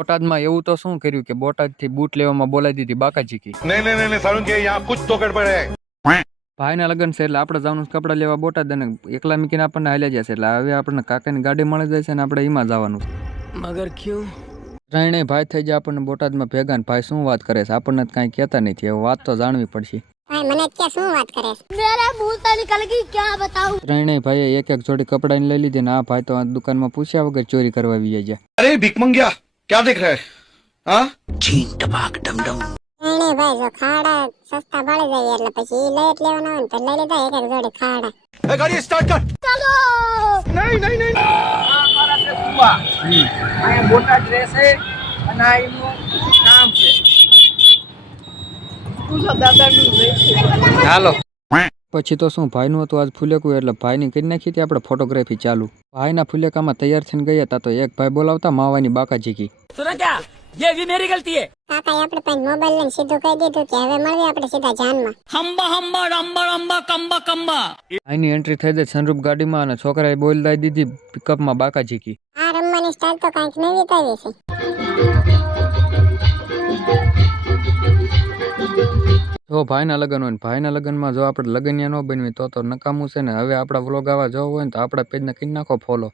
બોટાદમાં એવું તો શું કર્યું કે બોટાદથી બૂટ લેવામાં બોલાવી દીધી બાકાજી કી? नहीं नहीं नहीं सारुण के यहाँ कुछ तो गड़बड़ है। ભાઈના લગ્ન છે એટલે આપણે જવાનું છે કપડાં લેવા બોટાદ, અને એકલા મૂકીને આપણને હાલ્યા જશે એટલે હવે આપણને કાકાની ગાડી મળી જાય છે ને આપણે એમાં જવાનું છે. मगर क्यों? ત્રણેય ભાઈ થઈ જાય આપણને બોટાદમાં ભેગા, ને ભાઈ શું વાત કરે છે આપણને તો કાંઈ કહેતા નથી. હવે વાત તો જાણવી પડશે. ભાઈ મને ક્યાં શું વાત કરે છે? મેરા મુંહ તો નિકલ ગઈ, ક્યાં બતાઉં? ત્રણેય ભાઈએ એક એક જોડી કપડાની લઈ લીધી ને આ ભાઈ તો આ દુકાનમાં પૂછ્યા વગર ચોરી કરવા આવી ગયા. अरे भीख मंगिया क्या देख रहा है हाँ? એને ભાઈ જો ખાડા સસ્તા ભાડે જાય એટલે પછી ઈ લઈ લેવાના હોય ને તો લઈ લીધા એક એક જોડી ખાડા. गाड़ी स्टार्ट कर। ચાલો नहीं नहीं नहीं અહીંયા બોટાદ રહેશે અને આ એમનું કામ છે. તું તો દાદાનું રહે. હાલો પછી તો શું ભાઈનું હતું આજ ફુલેકું એટલે ભાઈની કરી નાખી હતી આપણે ફોટોગ્રાફી ચાલુ. ભાઈના ફુલેકામાં તૈયાર થઈને ગયા હતા તો એક ભાઈ બોલાવતા માવાની બાકાજી કી. સુનો ક્યાં? ये भी मेरी गलती है. કાકાએ આપણે પાસે મોબાઈલ લઈને સીધું કહી દીધું કે હવે મળીએ આપણે સીધા જાનમાં. हम्बा हम्बा रंबा रंबा कंबा कंबा. અહીંની એન્ટ્રી થઈ જાય સનરૂપ ગાડીમાં અને છોકરાએ બોલાવી દીધી પિકઅપમાં બાકાજી કી. આ રમવાની સ્ટાઇલ તો કાંઈક નવી જ આવી છે. જો ભાઈના લગ્ન હોય ને ભાઈના લગ્નમાં જો આપણે લગ્નિયા ન બનવી તો નકામું છે ને. હવે આપણા વ્લોગ આવા જોવો હોય ને તો આપણા પેજને કરી નાખો ફોલો.